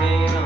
Amen.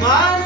What.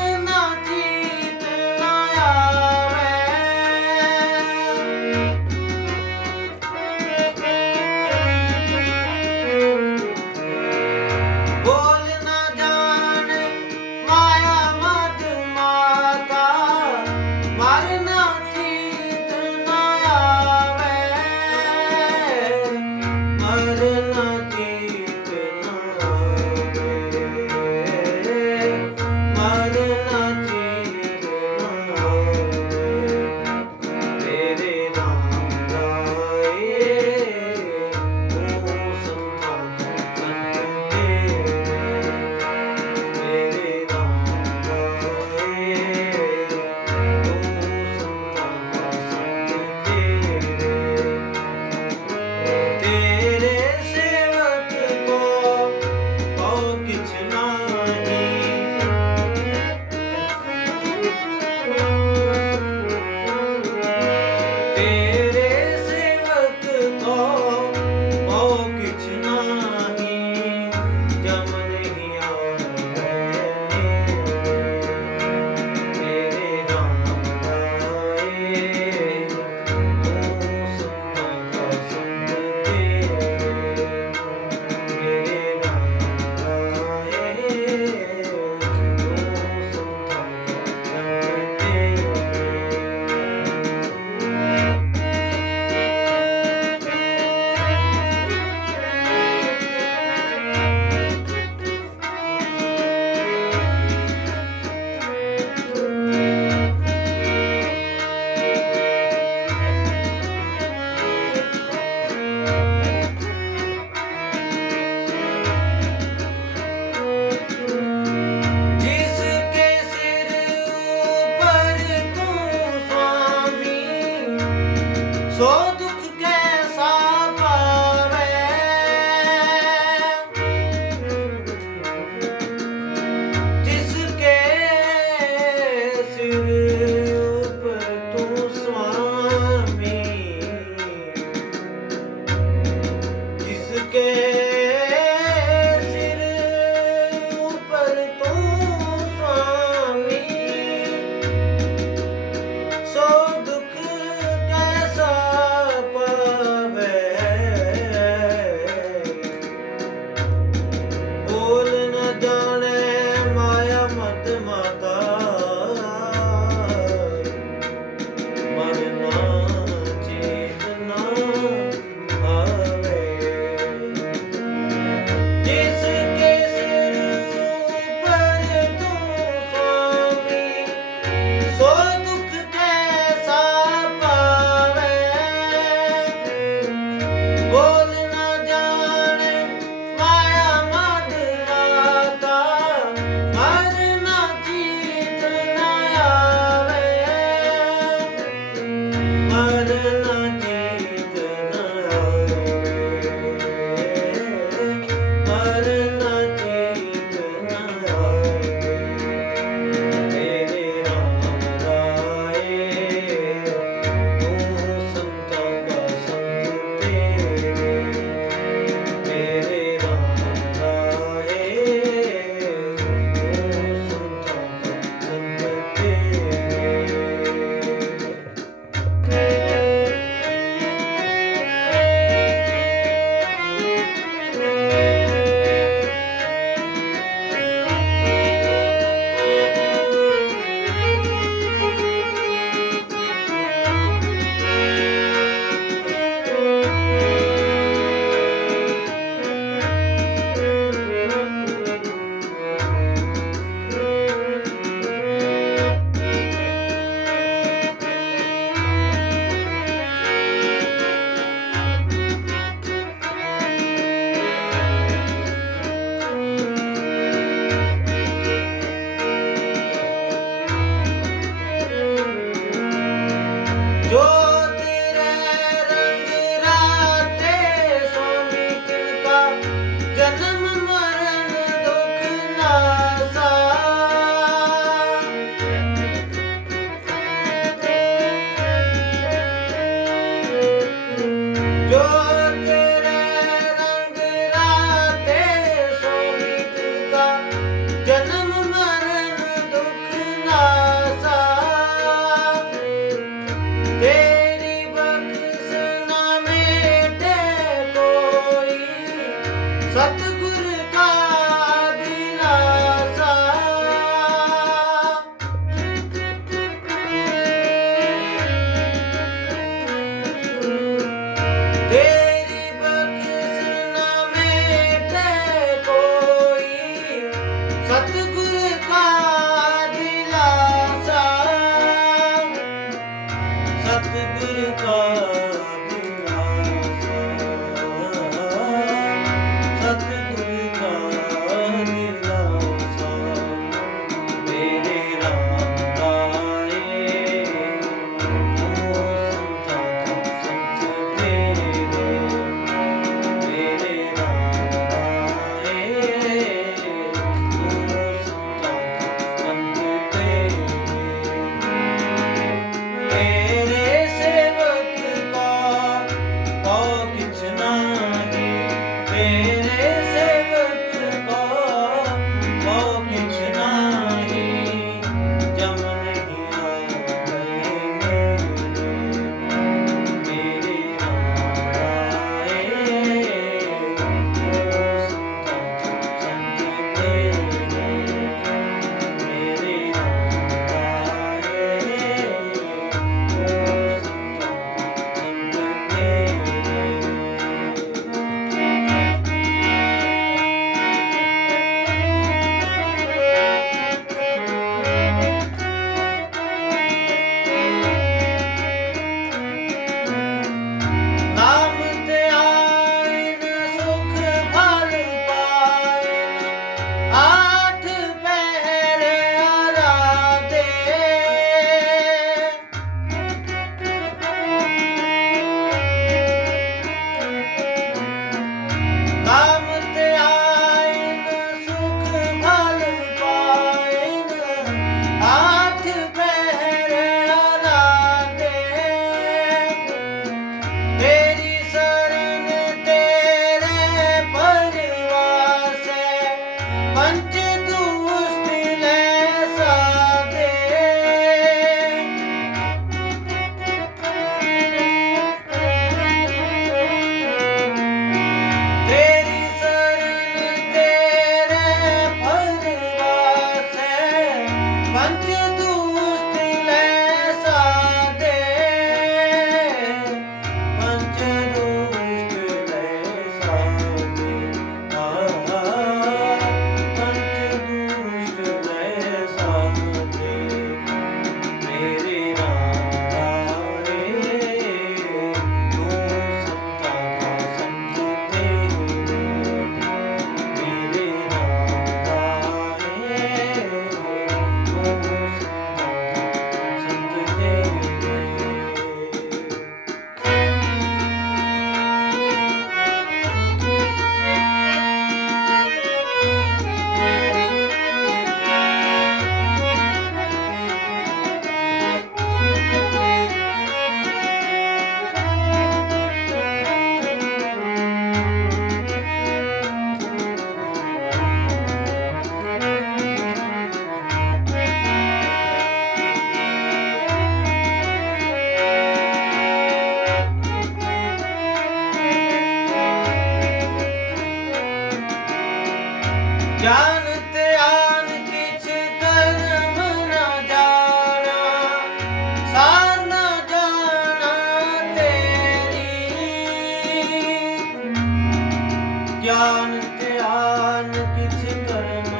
ਗਿਆਨ ਧਿਆਨ ਕਿਛ ਕਰਮ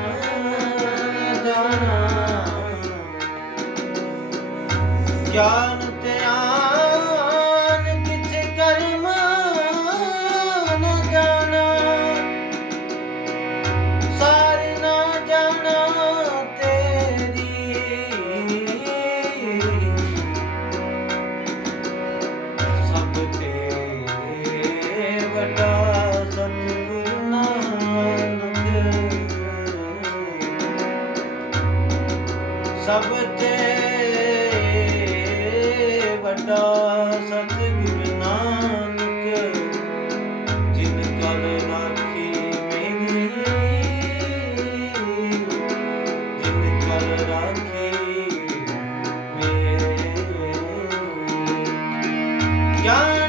ਜਾਣਾ ਗਿਆਨ Yeah.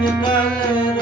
Hanging down